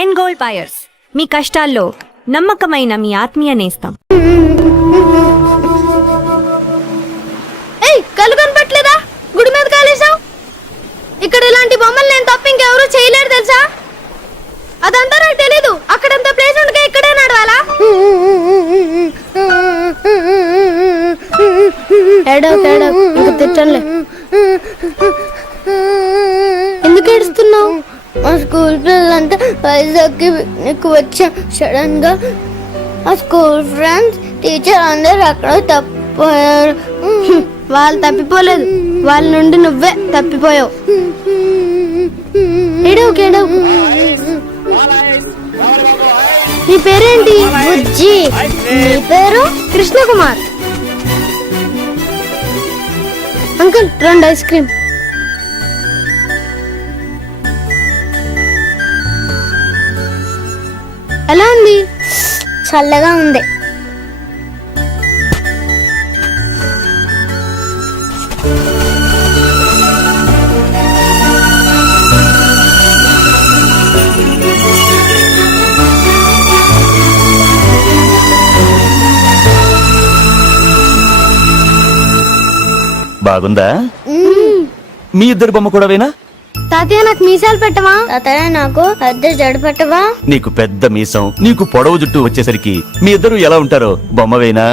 End gold buyers, మీ కష్టాల్లో నమ్మకమైన మీ ఆత్మీయ నేస్తం. కళ్ళు కనపట్లేదా? గుడి మీద కాలేసావు. ఇక్కడ ఇలాంటి బొమ్మలు నేను తప్ప ఇంకెవరూ చేయలేరు తెలుసా? అదంతా నాకు తెలీదు. అక్కడంత ప్లేస్ ఉండగా ఇక్కడే నడవాలా? ఇంకా తిట్టలే. ఎందుకు ఏడుస్తున్నావు? మా స్కూల్ పిల్లలంతా వైజాగ్కి పిక్నిక్ వచ్చాం. సడన్ గా మా స్కూల్ ఫ్రెండ్స్ టీచర్ అందరు అక్కడ తప్పిపోయారు. వాళ్ళు తప్పిపోలేదు, వాళ్ళ నుండి నువ్వే తప్పిపోయావు. ఏడవకు ఏడవకు. నీ పేరేంటి? బుజ్జి. నీ పేరు? కృష్ణకుమార్. Uncle 2 ice cream. ఎలా ఉంది? చల్లగా ఉంది. బాగుందా? మీ ఇద్దరు బొమ్మ కూడా వేనా? తాతయ్య నాకు మీసాలు పెట్టవా? తాతయ్య నాకు పెద్ద జడ పెట్టవా? నీకు పెద్ద మీసం, నీకు పొడవు జుట్టు వచ్చేసరికి మీ ఇద్దరు ఎలా ఉంటారో బొమ్మ వేనా?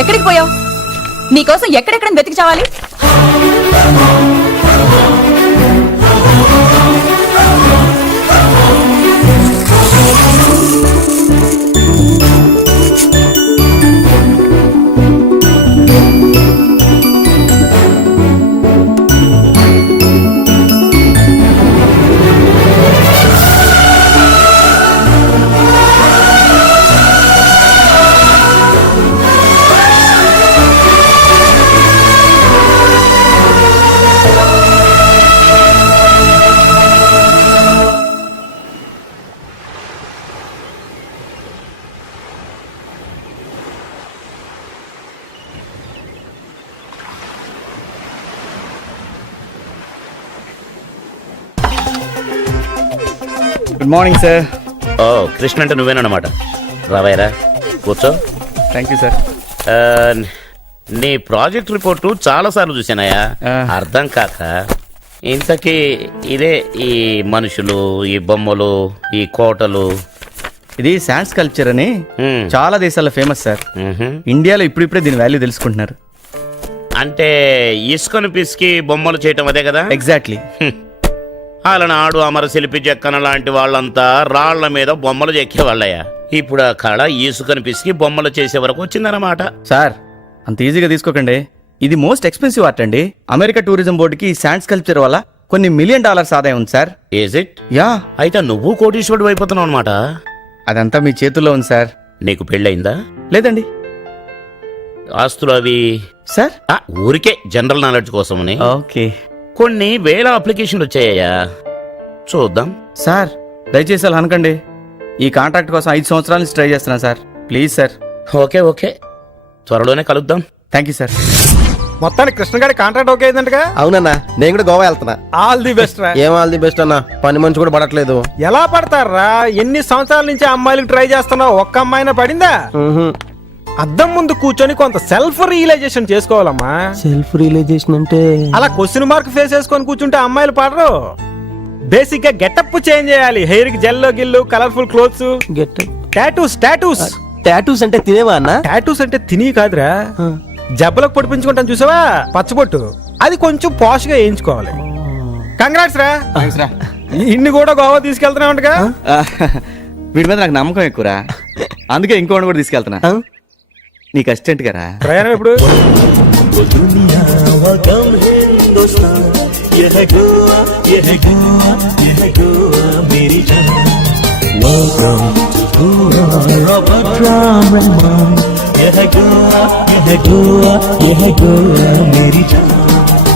ఎక్కడికి పోయావు? నీకోసం ఎక్కడెక్కడ వెతికి చావాలి? Good morning sir. ఓ కృష్ణ అంటే నువ్వేనమాట. రావాయరా, కూర్చో. Thank you sir. నీ ప్రాజెక్ట్ రిపోర్టు చాలా సార్లు చూసానయ్యా, అర్థం కాక. ఇంతకీ ఇదే ఈ మనుషులు, ఈ బొమ్మలు, ఈ కోటలు? ఇది శాండ్ స్కల్ప్చర్ అని చాలా దేశాల్లో ఫేమస్ సార్. ఇండియాలో ఇప్పుడిప్పుడే దీని వాల్యూ తెలుసుకుంటున్నారు. అంటే ఇసుకను పిసికి బొమ్మలు చేయటం అదే కదా? ఎగ్జాక్ట్లీ. అలనాడు అమరశిల్పి జక్కన లాంటి వాళ్ళంతా రాళ్ల మీద బొమ్మలు చెక్కేవాళ్ళయ్యా. ఇప్పుడు ఆ కళ ఇసుకను పిసికి బొమ్మలు చేసే వరకు వచ్చిందన్నమాట. సార్ అంత ఈజీగా తీసుకోకండి. ఇది మోస్ట్ ఎక్స్పెన్సివ్ ఆర్ట్ అండి. అమెరికా టూరిజం బోర్డుకి శాండ్ స్కల్ప్చర్ వల్ల కొన్ని $1 మిలియన్ ఆదాయం ఉంది సార్. Is it? యా. అయితే నువ్వు కోటీశ్వరుడు అయిపోతున్నావు అనమాట. అదంతా మీ చేతుల్లో ఉంది సార్. నీకు పెళ్ళయిందా? లేదండి. ఆస్తులు అవి సార్ ఊరికే జనరల్ నాలెడ్జ్ కోసమని. ఓకే. కొన్ని వేల అప్లికేషన్లు వచ్చాయ్యా, చూద్దాం. సార్ దయచేసి అలా అనకండి. ఈ కాంట్రాక్ట్ కోసం 5 సంవత్సరాల నుంచి ట్రై చేస్తున్నాను sir. Please sir. Okay okay, త్వరలోనే కలుద్దాం. Thank you sir. మొత్తానికి కృష్ణగాడి కాంట్రాక్ట్ ఓకే అయిందంటగా? అవునన్నా, నేను కూడా గోవా వెళ్తున్నా. ఆల్ ది బెస్ట్ రా. ఏం ఆల్ ది బెస్ట్ అన్నా, పని మనిషి కూడా పడట్లేదు. ఎలా పడతారా? ఎన్ని సంవత్సరాల నుంచి అమ్మాయిలకు ట్రై చేస్తున్నావు, ఒక్క అమ్మాయినా పడిందా? అద్దం ముందు కూర్చొని కొంత సెల్ఫ్ రియలైజేషన్ చేసుకోవాలమ్మా. సెల్ఫ్ రియలైజేషన్ అంటే అలా క్వశ్చన్ మార్క్ ఫేస్ చేసుకొని కూర్చుంటే అమ్మాయిలు పడరు. బేసిక్ గా గెటప్ చేంజ్ చేయాలి. హెయిర్ కి జెల్లో గిల్లు, కలర్ఫుల్ క్లోత్స్, టాటూస్. టాటూస్ అంటే తినేవా అన్న? టాటూస్ అంటే తిని కాదురా, జబ్బలకు పొడిపించుకుంటాను చూసావా, పచ్చబొట్టు, అది కొంచెం పాష్ గా వేయించుకోవాలి. కంగ్రాట్స్ రా. ఇన్ని కూడా గోవా తీసుకెళ్తున్నావుగా. వీడి మీద నాకు నమ్మకం ఎక్కువరా, అందుకే ఇంకోటి కూడా తీసుకెళ్తున్నా. నీకు అసిస్టెంట్ గారా? ప్రయాణం ఎప్పుడు? है गोवा, ये है गोवा, ये है गोवा मेरी जान। Welcome to Goa, Ram Rahman। ये है गोवा, ये है गोवा, ये है गोवा मेरी जान।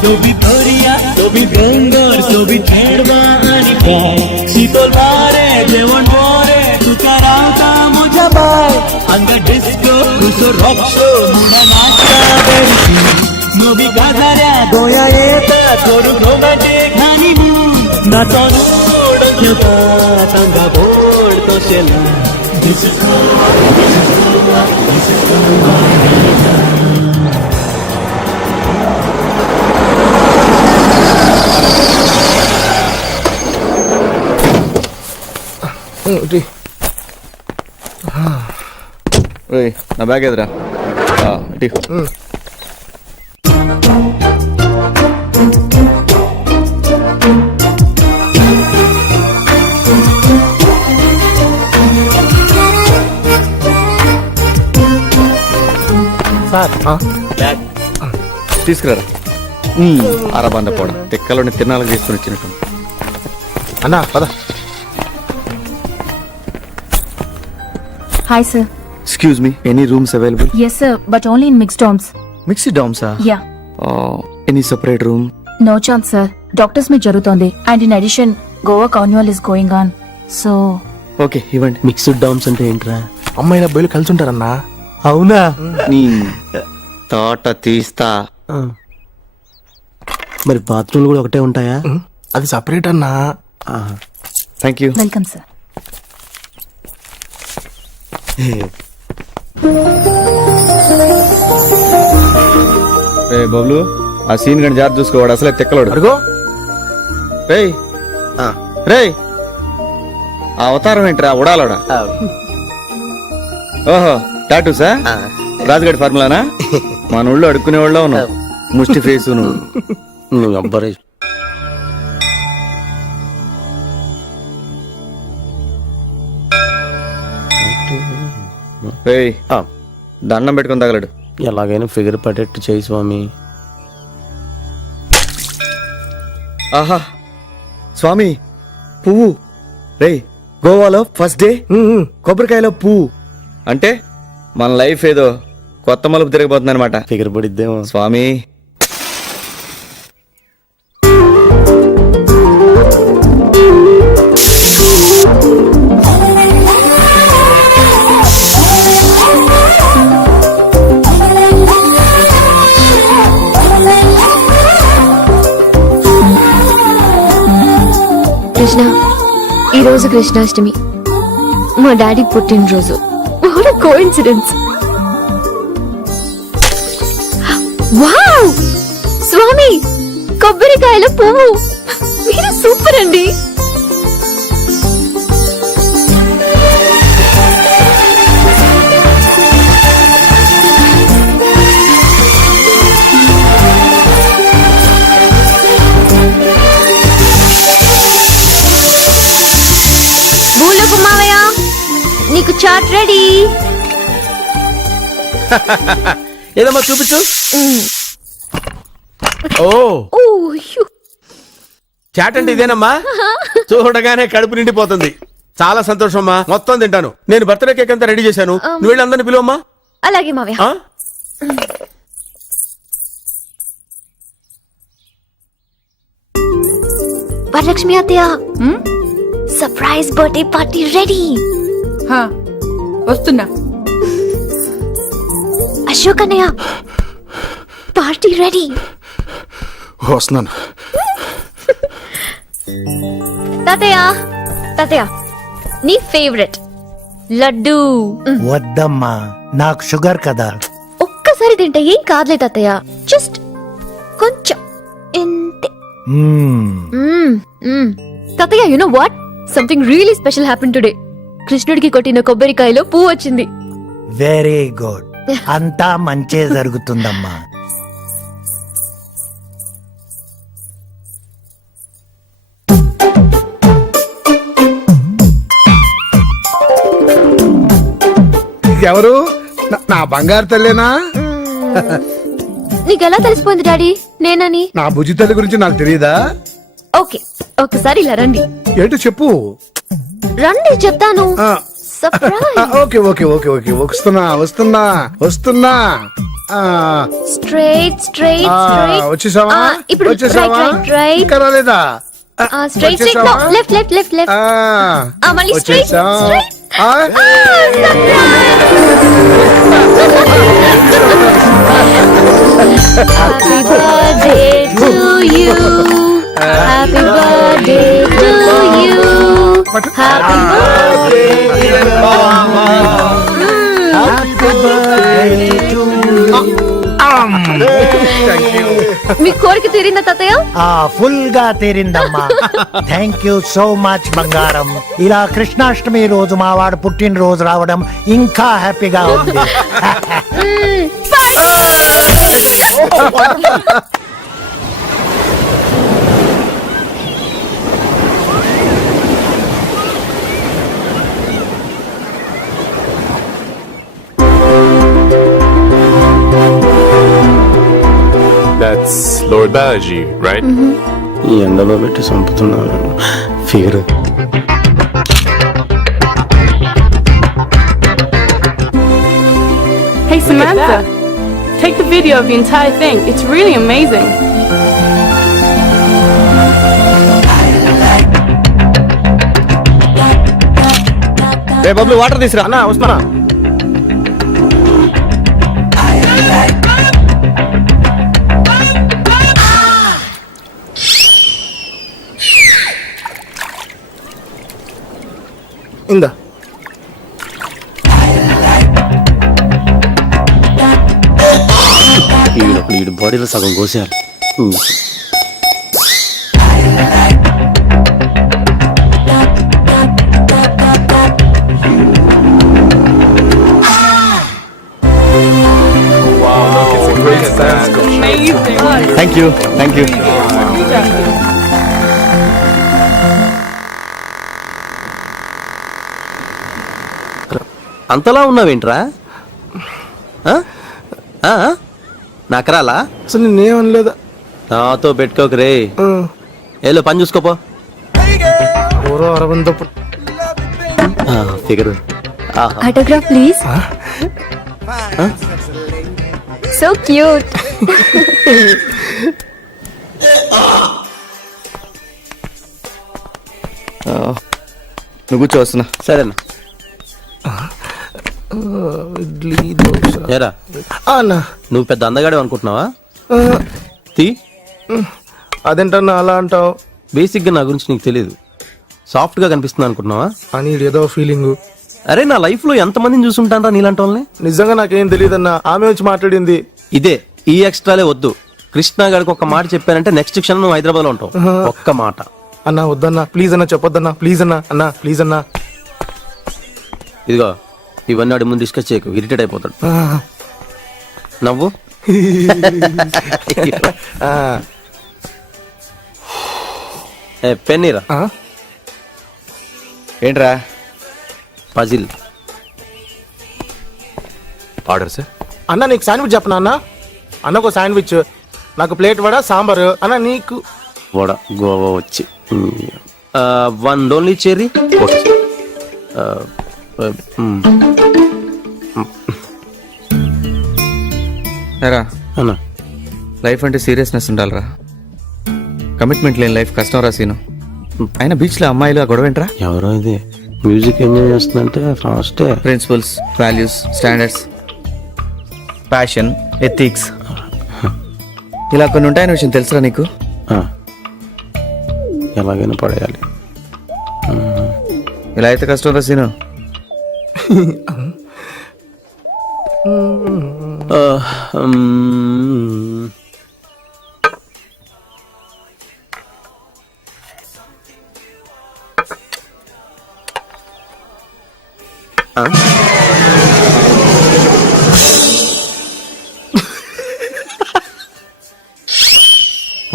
तो भी भरिया, तो भी गंगर, तो भी ठेरवा आणि काय शीतल बारे जेवण मोरे तुका रावता मुझा बाय अंग डिस्को तुझो रॉक शो मुना नाचता बेरकी नवी गाजाऱ्या गोया येता थोडं रोमांटिक हनीमून नाचून उडत घेतात अंगा बोड तो शेला This is Goa, this is Goa, this is Goa। నా బ్యాగ్ ఎదురా తీసుకురారా. అరబంద పోడ తెక్కలోని తిన్నాళ్ళకి తీసుకుని వచ్చినట్టు. అన్నా పద. Hi sir. Excuse me, any rooms available? Yes sir, but only in mixed dorms. Mixed డామ్సా? Yeah. Any separate room? No chance sir. Doctors meet జరుగుతోంది. And in addition, Goa carnival is going on. So okay ఇవ్వండి. Mixed DOMS అంటే ఏంట్రా? అమ్మాయిల అబ్బాయిలు కలిసి ఉంటారన్నా. అవునా? నీ తోట తీస్తా. మరి బాత్రూమ్లు కూడా ఒకటే ఉంటాయా? అది సపరేట్ అన్నా. Thank you. welcome sir. రే బబ్లు, ఆ సీన్ గని జాగ్రత్త చూసుకోవాడు, అసలే తెక్కలోడు. అడుగో రేయ్ రేయ్, ఆ అవతారం ఏంట్రా ఉడాలోడా? ఓహో టాటూసా? రాజుగడి ఫార్ములానా? మన ఊళ్ళో అడుక్కునే వాళ్ళ ఉన్నావు, ముష్టి ఫేస్ నువ్వు. నువ్వు అబ్బరే. రేయ్ దండం పెట్టుకుని తగలడు. ఎలాగైనా ఫిగర్ పడేట్టు చేయి స్వామి. ఆహా స్వామి, పువ్వు. రేయ్ గోవాలో ఫస్ట్ డే కొబ్బరికాయలో పువ్వు అంటే మన లైఫ్ ఏదో కొత్త మలుపు తిరగబోతుంది అనమాట. ఫిగర్ పడిద్దేమో స్వామి. కృష్ణ, ఈరోజు కృష్ణాష్టమి, మా డాడీ పుట్టినరోజు. What a coincidence. వావ్ స్వామి, కొబ్బరికాయల పువ్వు, మీరు సూపర్ అండి. భూలోపు మావయ్య, నీకు చాట్ రెడీ. ఏదమ్మా చూపించు. ఓ ఓయ్యో, చాట్ అంటే ఇదేనమ్మా. చూడగానే కడుపు నిండిపోతుంది. చాలా సంతోషం అమ్మా, మొత్తం తింటాను. నేను బర్త్డే కేక్ అంతా రెడీ చేశాను, నువ్వు వెళ్ళి అందరిని పిలువమ్మా. అలాగే మావయ్య. ఆ? వరలక్ష్మి అత్తయ్య, సర్ప్రైజ్ బర్త్డే పార్టీ రెడీ. వస్తున్నా. అశోక్ అన్నయ్య, పార్టీ రెడీ. వస్తున్నాను. తాతయ్య, తాతయ్య నీ ఫేవరెట్ లడ్డు. వద్దమ్మా, నాకు షుగర్ కదా. ఒక్కసారి తింటే ఏం కాదులే తాతయ్య, జస్ట్ కొంచెం ఇంతే. తాతయ్య, you know what, something really special happen today. కృష్ణుడికి కొట్టిన కొబ్బరికాయలో పువ్వు వచ్చింది. వెరీ గుడ్, అంతా మంచే జరుగుతుందమ్మా. ఎవరు? నా బంగారు తల్లేనా? నీకెలా తెలిసిపోయింది డాడీ నేనని? నా బుజ్జి తల్లి గురించి నాకు తెలియదా? ఓకే ఒకసారి ఇలా రండి. ఏంటో చెప్పు. రండి చెప్తాను. ఆ, surprise. Okay okay okay okay వస్తున్నా వస్తున్నా వస్తున్నా. ఆ, స్ట్రైట్ స్ట్రైట్ ఆ, స్ట్రైట్. వచ్చేసావా? ఇప్పుడు వచ్చేసావా? రైట్ రైట్ ఇంకా రాలేదా? Straight straight. నో వచ్చేసావా? Left left left left. మళ్ళీ స్ట్రైట్ వచ్చేసా? స్ట్రైట్. ఆ, Happy birthday to you. Happy birthday to you. Happy birthday. మీ కోరిక తీరిందా తాతయ్య? ఫుల్ గా తీరిందమ్మా. థ్యాంక్ యూ సో మచ్ బంగారం. ఇలా కృష్ణాష్టమి రోజు మా వాడు పుట్టినరోజు రావడం ఇంకా హ్యాపీగా ఉంది. That's Lord Balaji, right? ఈ ఎండలో పెట్టి చంపుతున్నారు figure. Hey Samantha, take the video of the entire thing. It's really amazing. Ray Bablu water తీసురా. అన్నా వస్తున్నా. ఇందా. వీడి బాడీలో సగం కోసేయాలి. Amazing. Thank you thank you. అంతలా ఉన్నావేంట్రా? నాకరాలా? అసలు నేనేమనలేదా? నాతో పెట్టుకోక రే. ఏలో పని చూసుకోపో. ఓరో Aravinda figure. Autograph please. So cute. నువ్వు కూర్చో వస్తున్నా. సరేనా? ఇడ్లీ దోశ. ఏరా అన్నా నువ్వు పెద్ద అందగాడే అనుకుంటున్నావా? తీ. అదేంటన్నా అలా అంటావు? బేసిక్గా నా గురించి నీకు తెలియదు. సాఫ్ట్గా కనిపిస్తుంది అనుకుంటున్నావా? అని ఏదో ఫీలింగ్. అరే నా లైఫ్లో ఎంతమందిని చూసుంటానరా నీలాంటి వాళ్ళని. నిజంగా నాకేం తెలియదన్నా. ఆమె వచ్చి మాట్లాడింది ఇదే. ఈ ఎక్స్ట్రాలే వద్దు. కృష్ణ గారికి ఒక మాట చెప్పానంటే నెక్స్ట్ క్షణం నువ్వు హైదరాబాద్ లో ఉంటావు. ఒక్క మాట. అన్నా వద్దన్నా ప్లీజ్ అన్నా, చెప్పొద్దన్నా ప్లీజ్ అన్నా. అన్నా ప్లీజ్ అన్నా. ఇదిగో ఇవన్నీ వాడి ముందు డిస్కస్ చేయకు, ఇరిటేట్ అయిపోతాడు. నవ్వు. పెన్నీరా. ఏంట్రా? Puzzle order sir. అన్నా నీకు శాండ్విచ్ చెప్పనా అన్నా? అన్నకు శాండ్విచ్, నాకు ప్లేట్ వడ సాంబారు. అన్నా నీకు వడ గోవా వచ్చి 1 ఓన్లీ చెర్రీ. Okay sir. రా అన్నా లైఫ్ అంటే సీరియస్నెస్ ఉండాలిరా. కమిట్మెంట్ లేని లైఫ్ కష్టం రా సీను. అయినా బీచ్లో అమ్మాయిలు ఆ గొడవ ఏంట్రా? ఎవరో ఇది మ్యూజిక్ ఎంజాయ్ చేస్తుందంటే ఫాస్టే. Principles, values, standards, passion, ethics ఇలా కొన్ని ఉంటాయని విషయం తెలుసురా నీకు? ఎలాగైనా పడేయాలి. ఇలా అయితే కష్టం రా Seenu.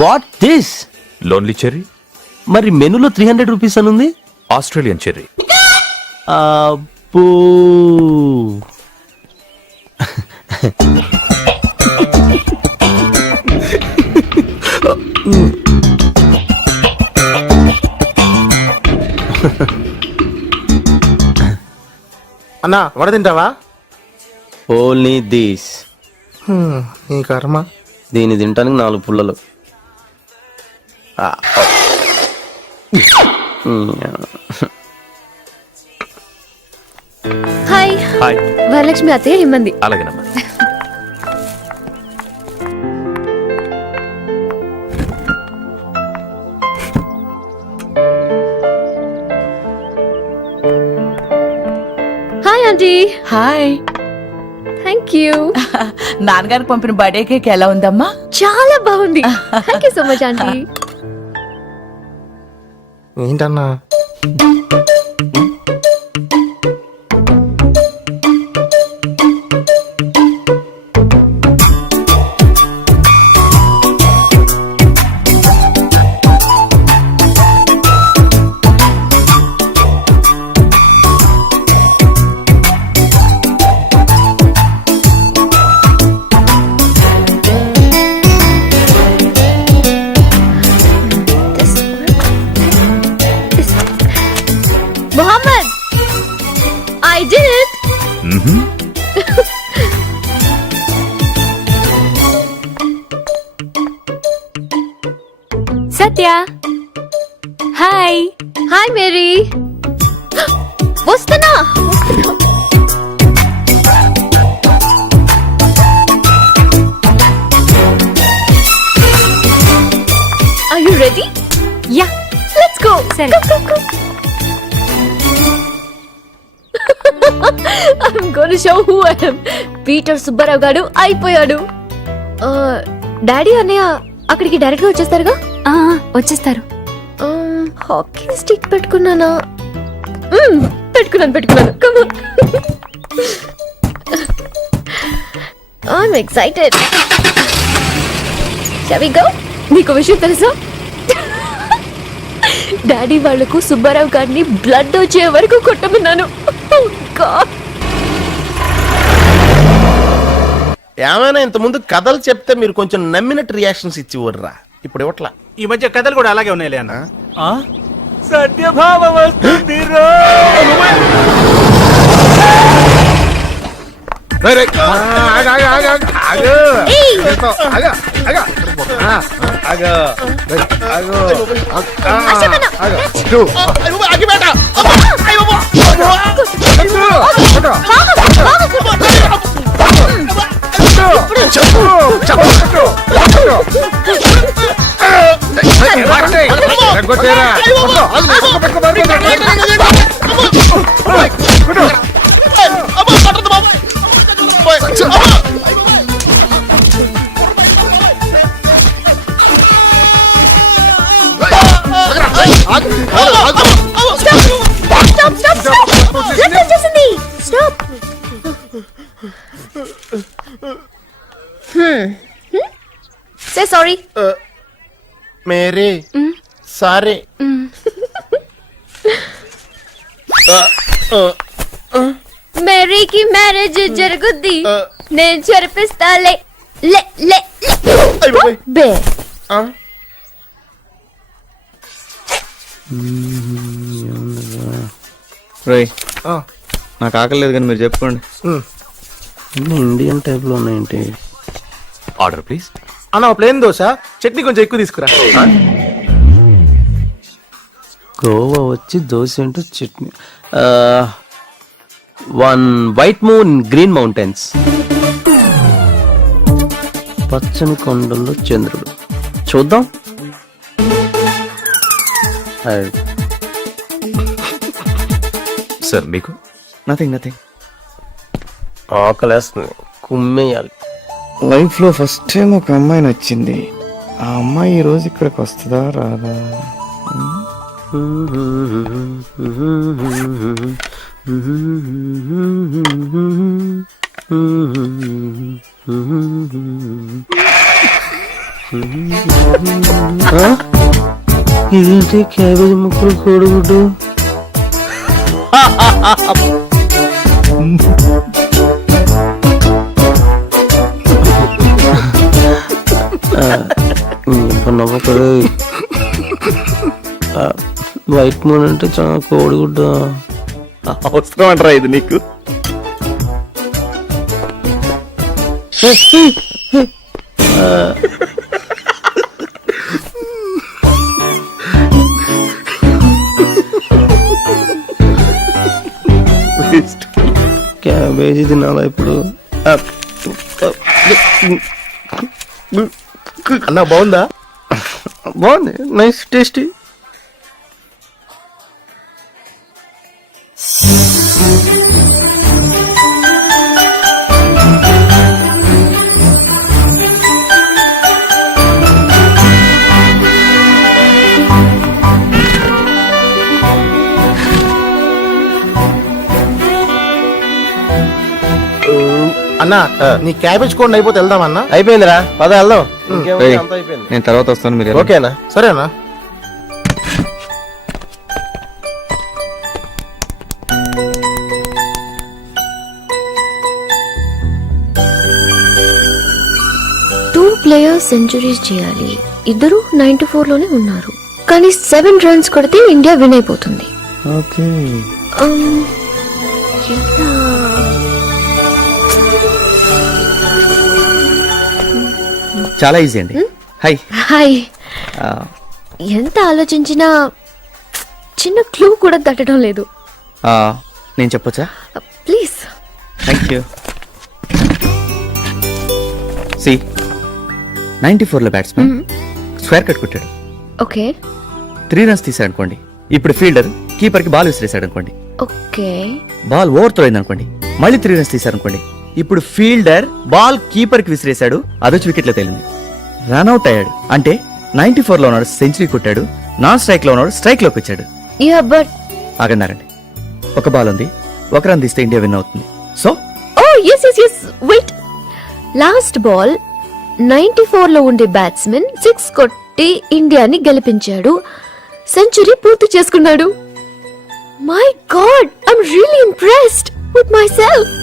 What this? Lonely cherry. మరి మెనూలో 300 రూపీస్ అని ఉంది. Australian cherry. అబ్బో. అన్నా వడ తింటావా? Only these. నీ కర్మ. దీన్ని తింటానికి 4 పుల్లలు. Hi, hi. వరలక్ష్మి అత్తయ్య ఇమ్మంది. అలాగేనమ్మా. Hi aunty. Hi. Thank you. నాన్నగారికి పంపిన బర్త్డే కేక్ ఎలా ఉందమ్మా? చాలా బాగుంది. Thank you so much aunty. ఏంటన్నా? Mohammed, I did it. Satya hi. Hi Mary. వస్తున్నా. Are you ready? Yeah Let's go. సరే. I'm gonna show who I am. Peter Subbarao garu అయిపోయాడు. డాడీ అన్నయ్య అక్కడికి డైరెక్ట్ గా వచ్చేస్తారుగా? వచ్చేస్తారు. హాకీ స్టిక్ పెట్టుకున్నానా? పెట్టుకున్నాను. Come on. I'm excited. Shall we go? నీకు విషయం తెలుసా? డాడీ వాళ్లకు సుబ్బారావు గారిని బ్లడ్ వచ్చే వరకు కొట్టమన్నాను. Oh God. ఏమైనా ఇంత ముందు కథలు చెప్తే మీరు కొంచెం నమ్మినట్టు రియాక్షన్స్ ఇచ్చివర్రా. ఇప్పుడు ఇవ్వట్లా. ఈ మధ్య కథలు కూడా అలాగే ఉన్నాయిలే అన్న. సత్యభామ వస్తుంది. Say sorry. Mary sorry. మేరీకి మ్యారేజ్ జరుగుద్ది. నేను జరిపిస్తాలే. లే లే బే. రేయ్ నాకు ఆకలి లేదు కానీ మీరు చెప్పుకోండి. ఇండియన్ టైప్ లో ఉన్నాయంటే. Order please. అన్న ప్లేన్ దోశ, చట్నీ కొంచెం ఎక్కువ తీసుకురా. గోవా వచ్చి దోశ ఏంటో chutney. 1 white moon green mountains. పచ్చని కొండల్లో చంద్రుడు. చూద్దాం. సార్ మీకు నథింగ్. ఆకలేస్తుంది, కుమ్మేయాలి. లైఫ్లో ఫస్ట్ టైం ఒక అమ్మాయి నచ్చింది. ఆ అమ్మాయి ఈ రోజు ఇక్కడికి వస్తుందా రాదా? ఇదేంటి క్యాబేజ్ ముక్కలు కోడిగుడ్డు? నవ్వకడు. వైట్ మూన్ అంటే చాలా కోడిగుడ్డ. అవసరం అంటారా ఇది నీకు? క్యాబేజీ తినాలా ఇప్పుడు? అన్న బాగుందా? బాగుంది, నైస్ టేస్టీ. అన్న నీ క్యాబేజ్ కోడ్ అయిపోతే వెళ్దామన్నా. అయిపోయిందిరా, పద వెళ్దాం. ఏయ్, అంతా అయిపోయింది. నేను తర్వాత వస్తాను, మీరు వెళ్ళండి. ఓకేనా? సరేనా? టూ ప్లేయర్స్ సెంచరీస్ చేయాలి. ఇద్దరు 94 లోనే ఉన్నారు. కానీ 7 runs కొడితే ఇండియా విన్ అయిపోతుంది. ఓకే. ఎలా? చాలా ఈజీ అండి. హై. హాయ్. ఎంత ఆలోచించినా చిన్న క్లూ కూడా తట్టడం లేదు. నేను చెప్పొచ్చా? ప్లీజ్. Thank you. సి 94లో బ్యాట్స్మెన్ స్క్వేర్ కట్ కొట్టాడు, ఓకే 3 runs తీసాడు అనుకోండి. ఇప్పుడు ఫీల్డర్ కీపర్ కి బాల్ విసిరేసాడు అనుకోండి. ఓకే బాల్ ఓవర్ త్రో అయింది అనుకోండి, మళ్ళీ 3 runs తీసారు అనుకోండి. ఇప్పుడు ఫీల్డర్ బాల్ కీపర్ కి విసిరేశాడు, అదొచ్చి వికెట్ లో తేలింది. రన్అట్ అయ్యాడు అంటే 94లో ఉన్నాడు, సెంచరీ కొట్టాడు. నాన్ స్ట్రైక్ లో ఉన్నాడు, స్ట్రైక్ లోకి వచ్చాడు. యా బట్ ఆగన్నారండి. ఒక బాల్ ఉంది, 1 run తీస్తే ఇండియా విన్ అవుతుంది. So oh yes wait. Last ball 94 లో ఉండే బ్యాట్స్మెన్ 6 కొట్టి ఇండియాని గెలిపించాడు, సెంచరీ పూర్తి చేసుకున్నాడు. My God, I'm really impressed with my self.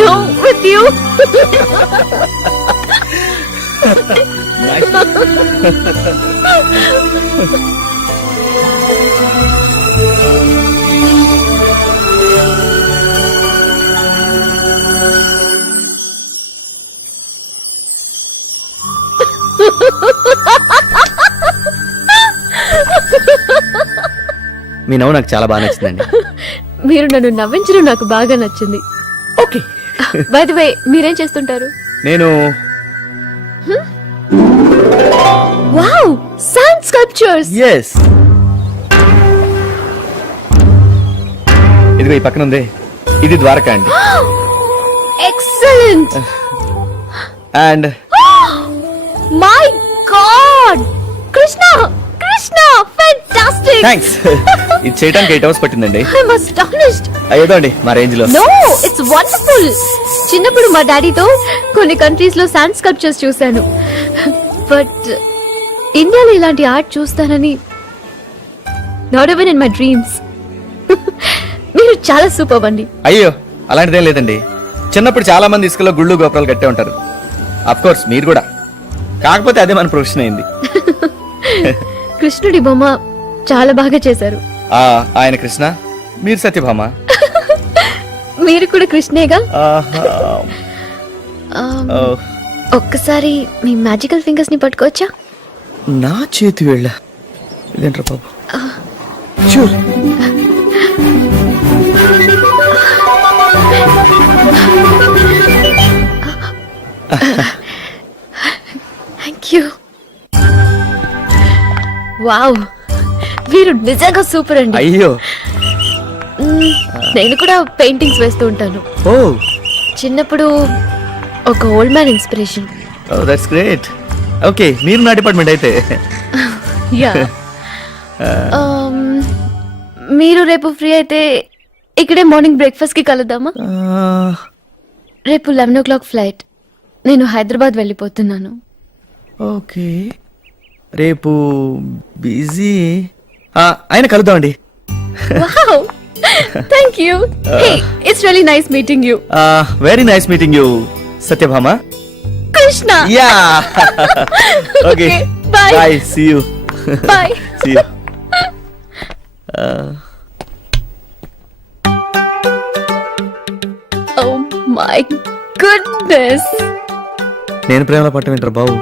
No, with you. మీ నవ్వు నాకు చాలా బాగా నచ్చిందండి. మీరు నన్ను నవ్వించడం నాకు బాగా నచ్చింది. ఓకే. బై ది వే, మీరేం చేస్తుంటారు? నేను వావ్, శాండ్ స్కల్ప్చర్స్. ఎస్, ఇదిగో ఈ పక్కన ఉంది, ఇది ద్వారకా అండి. Excellent. And my God, Krishna fantastic. Thanks. ఇది చేయడానికి 8 hours పట్టిందండి. I'm astonished. ఏదో అండి మా రేంజ్ లో. No, it's wonderful. చిన్నప్పుడు మా డాడీతో కొన్ని కంట్రీస్ లో శాండ్ స్కల్ప్చర్స్ చూశాను, బట్ ఇండియాలో ఇలాంటి ఆర్ట్ చూస్తానని not even in my dreams. మీరు చాలా సూపర్ అండి. అయ్యో అలాంటిదేం లేదండి. చిన్నప్పుడు చాలా మంది ఇసుకలో గుళ్ళు గోపురాలు కట్టే ఉంటారు. అఫ్ కోర్స్ మీరు కూడా, కాకపోతే అదే మన ప్రొఫెషన్ అయింది. కృష్ణుడి బొమ్మ చాలా బాగా చేశారు. ఆయన కృష్ణ, మీరు సత్యభామ. మీరు కూడా కృష్ణేగా. ఆహా. ఓ. ఒక్కసారి మీ మ్యాజికల్ ఫింగర్స్ ని పట్టుకోవచ్చా? నా చేతి వెళ్ళ ఇదేంట్రా బాబు. షూర్. Thank you. వావ్, మీరు నిజంగా సూపర్ అండి. అయ్యో, నేను కూడా పెయింటింగ్స్ వేస్తూ ఉంటాను. ఓ చిన్నప్పుడు ఒక ఓల్డ్ మ్యాన్ ఇన్స్పిరేషన్. ఓ దట్స్ గ్రేట్. ఓకే, మీరు నా డిపార్ట్మెంట్ అయితే. యా. మీరు రేపు ఫ్రీ అయితే ఇక్కడే మార్నింగ్ బ్రేక్ఫాస్ట్ కి కలుద్దామా? రేపు 11 o'clock ఫ్లైట్. నేను హైదరాబాద్ వెళ్ళిపోతున్నాను. ఓకే, రేపు బిజీ. ఆయన కలుద్దామండి. Wow, thank you. Hey, it's really nice meeting you. Very nice meeting you Satyabhama. Krishna. Yeah. Okay, bye. Bye, see you. Bye. See you. Oh my goodness. నేను ప్రేమలో పట్టం వింటారు బాబు.